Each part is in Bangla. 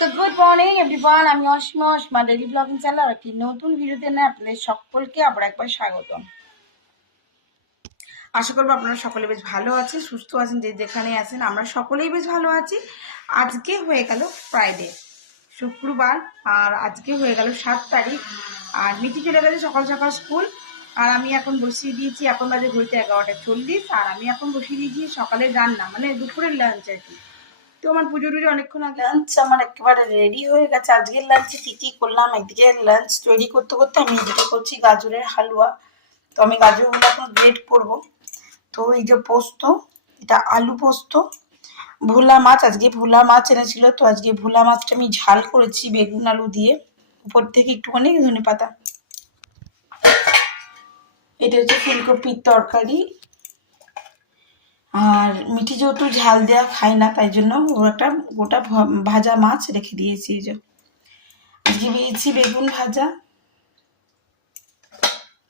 সো গুড মর্নিং এভরিওয়ান, আমি Asima Asima daily blogging channel আর কি নতুন ভিডিওতে না আপনাদের সকলকে আবার একবার স্বাগতম। আশা করবো আপনারা সকলে বেশ ভালো আছেন, সুস্থ আছেন, যে যেখানে আছেন। আমরা সকলেই বেশ ভালো আছি। আজকে হয়ে গেল ফ্রাইডে, শুক্রবার, আর আজকে হয়ে গেল 7 তারিখ। আর মিটি চলে গেছে সকাল সকাল স্কুল, আর আমি এখন বসিয়ে দিয়েছি, এখন বাজে ঘড়িতে 11টা 40। আর আমি এখন বসিয়ে দিয়েছি সকালের রান্না, মানে দুপুরের লাঞ্চ আর কি। তো আমার পুজো টুজো অনেকক্ষণ আগে লাঞ্চ আমার একেবারে রেডি হয়ে গেছে। আজকের লাঞ্চে কী কী করলাম, একদিকে লাঞ্চ তৈরি করতে করতে আমি এদিকে করছি গাজরের হালুয়া। তো আমি গাজরগুলো এখন গ্রেট করবো। তো এই যে পোস্ত, এটা আলু পোস্ত, ভোলা মাছ, আজকে ভোলা মাছ এনেছিল, তো আজকে ভোলা মাছটা আমি ঝাল করেছি বেগুন আলু দিয়ে, উপর থেকে একটুখানি ধনে পাতা। এটা হচ্ছে ফুলকপির তরকারি। আর মিঠি যেহেতু ঝাল দেওয়া খায় না, তাই জন্য ওর একটা গোটা ভাজা মাছ রেখে দিয়েছি। এই যে আজকে ভেজেছি বেগুন ভাজা,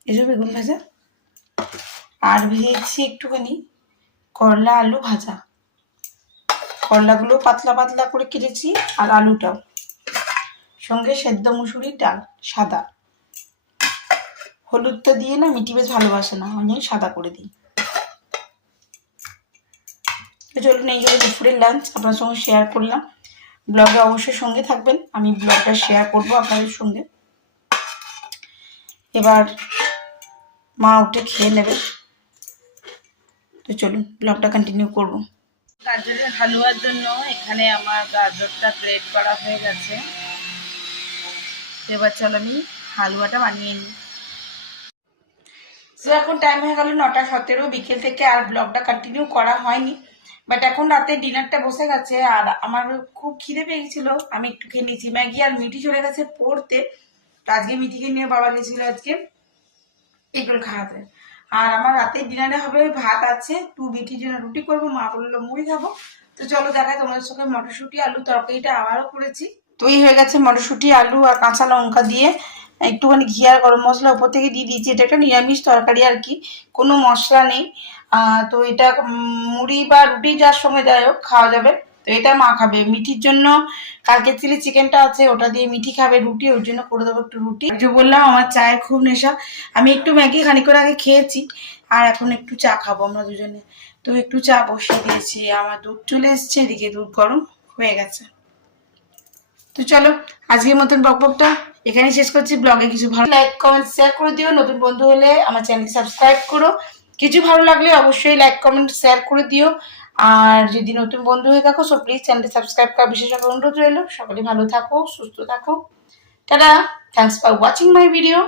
এই যে বেগুন ভাজা, আর ভেজেছি একটুখানি করলা আলু ভাজা। করলাগুলো পাতলা পাতলা করে কেটেছি, আর আলুটাও, সঙ্গে সেদ্ধ মুসুরির ডাল সাদা। হলুদটা দিয়ে না মিটি বেশ ভালোবাসে না, আমি সাদা করে দিই। চলুন, এই হলো দুপুরের লাঞ্চ, আপনার সঙ্গে শেয়ার করলাম। ব্লগে অবশ্যই সঙ্গে থাকবেন, আমি ব্লগটা শেয়ার করব আপনাদের সঙ্গে। এবার মা উঠে খেয়ে নেবে, তো চলুন ব্লগটা কন্টিনিউ করব। গাজরের হালুয়ার জন্য এখানে আমার গাজরটা গ্রেট করা হয়ে গেছে। এবার চল আমি হালুয়াটা বানিয়ে নিই। তো এখন টাইম হয়ে গেল 9টা 17, বিকেল থেকে আর ব্লগটা কন্টিনিউ করা হয়নি। বাট এখন রাতে ডিনারটা বসে গেছে, আর আমার খুব খিদে পেয়ে গেছিল, আমি একটু খেয়ে নিয়েছি ম্যাগি। আর মিঠি চলে গেছে পড়তে, তো আজকে মিঠিকে নিয়ে বাবা গেছিল আজকে এগুলো খাওয়াতে। আর আমার রাতের ডিনারে হবে ভাত আছে, মিঠির জন্য রুটি করবো, মা বললো মুড়ি খাবো। তো চলো দেখায় তোমাদের সঙ্গে। মটরশুঁটি আলু তরকারিটা আবারও করেছি, তৈরি হয়ে গেছে মটরশুঁটি আলু আর কাঁচা লঙ্কা দিয়ে একটুখানি ঘি আর গরম মশলা উপর থেকে দিয়ে দিয়েছি। এটা একটা নিরামিষ তরকারি আর কি, কোনো মশলা নেই। তো এটা মুড়ি বা রুটি যার সঙ্গে যাই হোক খাওয়া যাবে। তো এটা মা খাবে, মিঠির জন্য কালকে চিলি চিকেনটা আছে, ওটা দিয়ে মিঠি খাবে রুটি, ওর জন্য করে দেবো একটু রুটি। যে বললাম আমার চায়ের খুব নেশা, আমি একটু ম্যাগি খানিক আগে খেয়েছি, আর এখন একটু চা খাবো আমরা দুজনে। তো একটু চা বসিয়ে দিয়েছি, আমার দুধ চলে এসছে, এদিকে দুধ গরম হয়ে গেছে। তো চলো আজকের মতন বকবকটা এখানে শেষ করছি। ব্লগে কিছু ভালো লাইক কমেন্ট শেয়ার করে দিও, নতুন বন্ধু হলে আমার চ্যানেল সাবস্ক্রাইব করো, কিছু ভালো লাগলে অবশ্যই লাইক কমেন্ট শেয়ার করে দিও। আর যদি নতুন বন্ধু হয়ে থাকো সো প্লিজ চ্যানেলটি সাবস্ক্রাইব করা বিশেষভাবে অনুরোধ রইল। সকলে ভালো থাকো, সুস্থ থাকো, tata, thanks for watching my video.